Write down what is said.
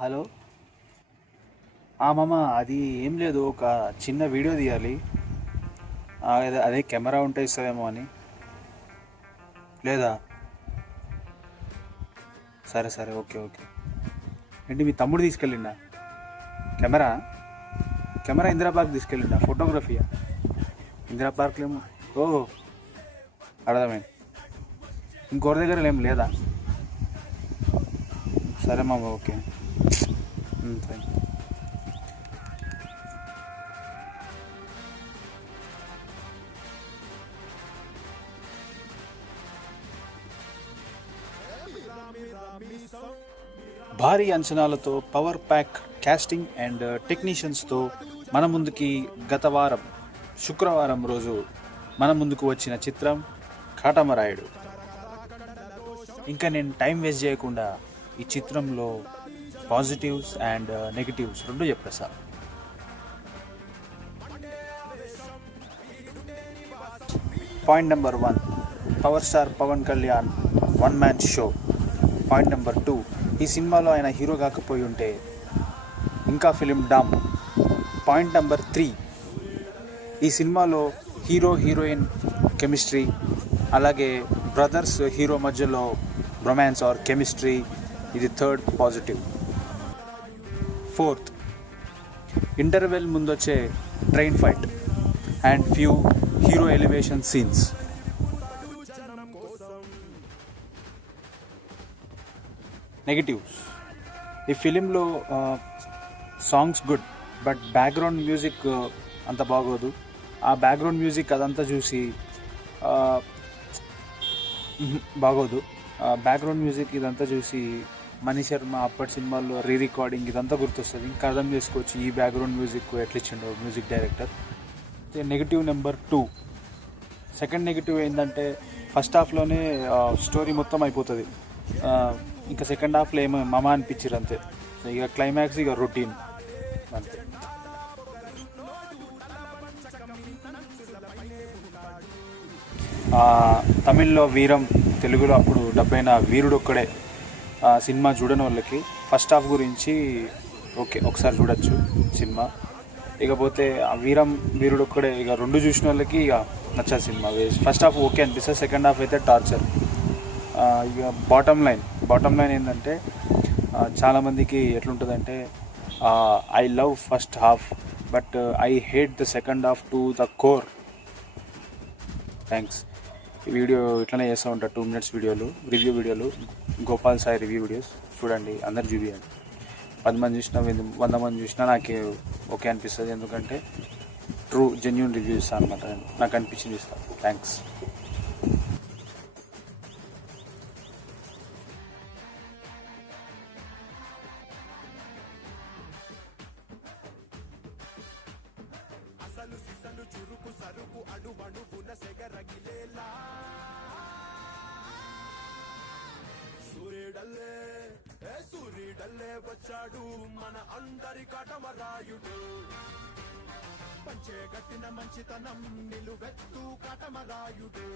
Hello. మామ, అది ఏం లేదు, ఒక చిన్న వీడియో తీయాలి. అదే కెమెరా ఉంటే ఇస్తుందేమో అని. లేదా? సరే సరే, ఓకే ఓకే. ఏంటి మీ తమ్ముడు తీసుకెళ్ళిండా కెమెరా? కెమెరా ఇందిరా పార్క్ తీసుకెళ్ళిండా? ఫోటోగ్రఫీయా? ఇందిరా పార్క్లో ఏమో. ఓహో, అర్థమైంది. ఇంకోరి దగ్గర ఏం లేదా? సరే మామ, ఓకే. సరే. భారీ అంచనాలతో పవర్ ప్యాక్ కాస్టింగ్ అండ్ టెక్నీషియన్స్తో మన ముందుకి గత వారం శుక్రవారం రోజు మన ముందుకు వచ్చిన చిత్రం కాటమరాయుడు. ఇంకా నేను టైం వేస్ట్ చేయకుండా ఈ చిత్రంలో పాజిటివ్స్ అండ్ నెగిటివ్స్ రెండు చెప్పేసా. Point number 1, power star Pawan Kalyan one man show. Point number 2, ఈ సినిమాలో ఆయన హీరో కాకపోయి ఉంటే ఇంకా ఫిలిం డామ్. పాయింట్ నెంబర్ 3, ఈ సినిమాలో హీరో హీరోయిన్ కెమిస్ట్రీ, అలాగే బ్రదర్స్ హీరో మధ్యలో రొమాన్స్ ఆర్ కెమిస్ట్రీ, ఇది థర్డ్ పాజిటివ్. 4th, ఇంటర్వెల్ ముందొచ్చే train fight and few hero elevation scenes. Negatives, ఈ ఫిలింలో songs good, but background music అంత బాగోదు. ఆ బ్యాక్గ్రౌండ్ మ్యూజిక్ అదంతా చూసి బాగోదు. బ్యాక్గ్రౌండ్ మ్యూజిక్ ఇదంతా చూసి మణి శర్మ అప్పటి సినిమాల్లో రికార్డింగ్ ఇదంతా గుర్తొస్తుంది. ఇంకా అర్థం చేసుకోవచ్చు ఈ బ్యాక్గ్రౌండ్ మ్యూజిక్ ఎట్లా ఇచ్చిండో music director. Negative number 2, second negative ఏంటంటే ఫస్ట్ హాఫ్లోనే స్టోరీ మొత్తం అయిపోతుంది. ఇంకా సెకండ్ హాఫ్లో ఏమో మమ అనిపించారు అంతే. ఇక క్లైమాక్స్ ఇక రొటీన్ అంతే. తమిళ్లో వీరం, తెలుగులో అప్పుడు డబ్బైన వీరుడొక్కడే సినిమా చూడని వాళ్ళకి ఫస్ట్ హాఫ్ గురించి ఓకే, ఒకసారి చూడొచ్చు సినిమా. ఇకపోతే ఆ వీరుడొక్కడే ఇక రెండు చూసిన వాళ్ళకి ఇక నచ్చదు సినిమా. ఫస్ట్ హాఫ్ ఓకే అనిపిస్తుంది, సెకండ్ హాఫ్ అయితే టార్చర్. ఇక బాటమ్ లైన్ ఏంటంటే చాలామందికి ఎట్లుంటుందంటే I love first half but I hate the second half to the core. Thanks. ఈ వీడియో ఇట్లనే చేస్తూ ఉంటాను, 2 minutes వీడియోలు, రివ్యూ వీడియోలు, గోపాల్ సాయి రివ్యూ వీడియోస్ చూడండి, అందరు చూపియండి. 10 మంది చూసినా 100 మంది చూసినా నాకు ఓకే అనిపిస్తుంది. ఎందుకంటే ట్రూ జెన్యూన్ రివ్యూ ఇస్తాను అనమాట. నాకు అనిపించింది ఇస్తాను. థ్యాంక్స్. చురుకు సరుకు అణువణువున సెగరగిలేలా సూర్యుడల్లే వచ్చాడు మన అందరి కాటమరాయుడు. పంచే గట్టిన మంచితనం నిలువెత్తు కాటమరాయుడు.